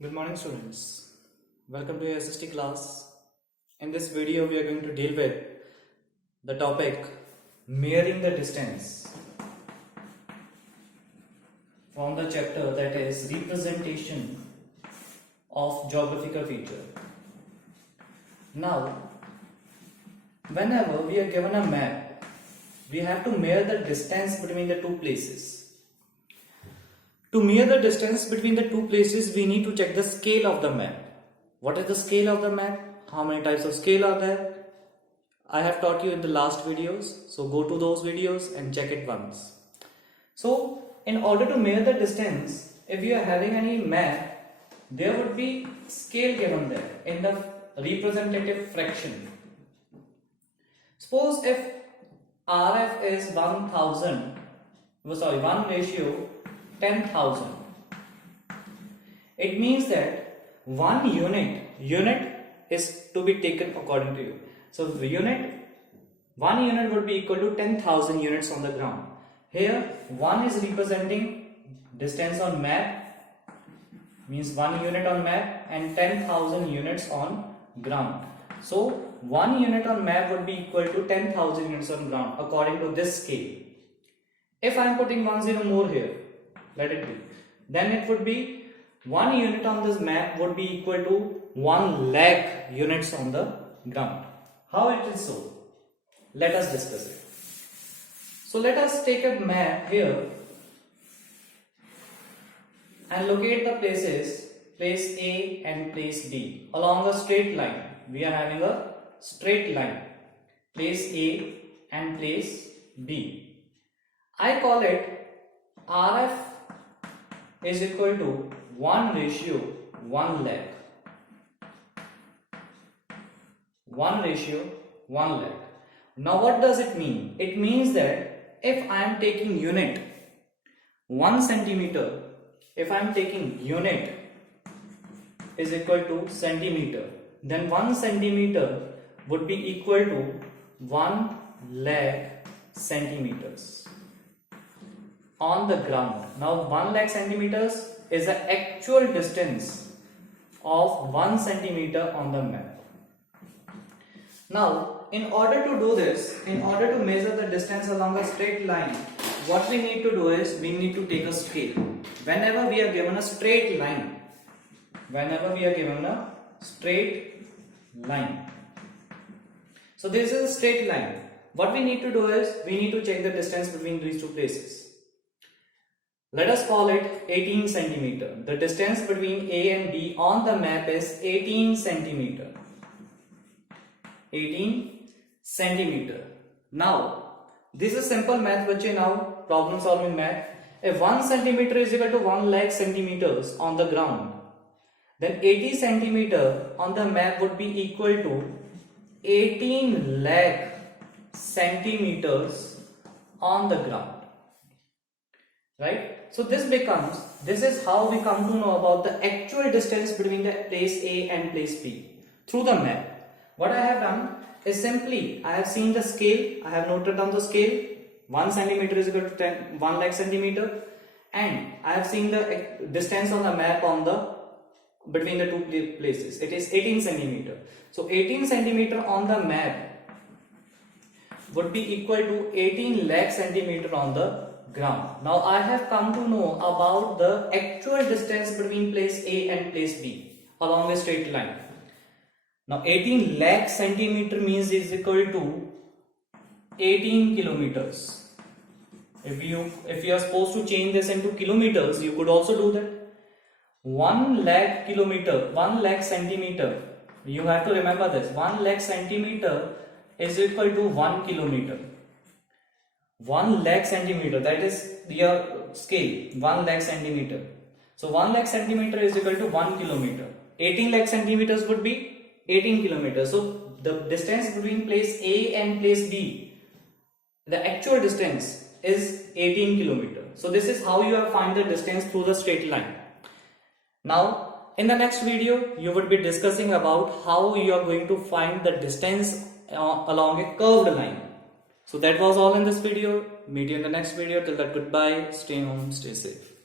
Good morning students. Welcome to your SST class. In this video we are going to deal with the topic measuring the distance from the chapter that is representation of geographical feature. Now whenever we are given a map, we have to measure the distance between the two places. To measure the distance between the two places, we need to check the scale of the map. What is the scale of the map? How many types of scale are there? I have taught you in the last videos, so go to those videos and check it once. So, in order to measure the distance, if you are having any map, there would be scale given there in the representative fraction. Suppose if RF is 1/10,000, it means that one unit is to be taken according to you. So one unit would be equal to 10,000 units on the ground. Here 1 is representing distance on map, means 1 unit on map, and 10,000 units on ground. So 1 unit on map would be equal to 10,000 units on ground according to this scale. If I am putting 10 more here, let it be, then it would be 1 unit on this map would be equal to 1 lakh units on the ground. How it is so? Let us discuss it. So let us take a map here and locate the places, place A and place B along a straight line. We are having a straight line, place A and place B. I call it RF is equal to 1:1 lakh. 1:1 lakh. Now what does it mean? It means that if I am taking unit 1 centimeter, if I am taking unit is equal to centimeter, then 1 centimeter would be equal to 1 lakh centimeters on the ground. Now 1 lakh centimeters is the actual distance of 1 centimeter on the map. Now in order to do this, in order to measure the distance along a straight line, what we need to do is we need to take a scale. Whenever we are given a straight line, so this is a straight line. What we need to do is we need to check the distance between these two places. Let us call it 18 centimeter. The distance between A and B on the map is 18 centimeter. 18 centimeter. Now, this is simple math, bache. Now, problem solving math. If 1 centimeter is equal to 1 lakh centimeters on the ground, then 80 centimeter on the map would be equal to 18 lakh centimeters on the ground. Right? So this is how we come to know about the actual distance between the place A and place B through the map. What I have done is simply I have seen the scale, I have noted down the scale, 1 centimeter is equal to 1 lakh centimeter, and I have seen the distance on the map on the between the two places. It is 18 centimeter. So 18 centimeter on the map would be equal to 18 lakh centimeter on the ground. Now I have come to know about the actual distance between place A and place B along a straight line. Now 18 lakh centimeter means is equal to 18 kilometers. If you are supposed to change this into kilometers, you could also do that. 1 lakh kilometer, 1 lakh centimeter. You have to remember this. 1 lakh centimeter is equal to 1 kilometer. 1 lakh centimeter, that is your scale, 1 lakh centimeter. So 1 lakh centimeter is equal to 1 kilometer. 18 lakh centimeters would be 18 kilometers. So the distance between place A and place B, the actual distance is 18 kilometers. So this is how you have find the distance through the straight line. Now in the next video you would be discussing about how you are going to find the distance along a curved line. So that was all in this video. Meet you in the next video. Till that, goodbye. Stay home, stay safe.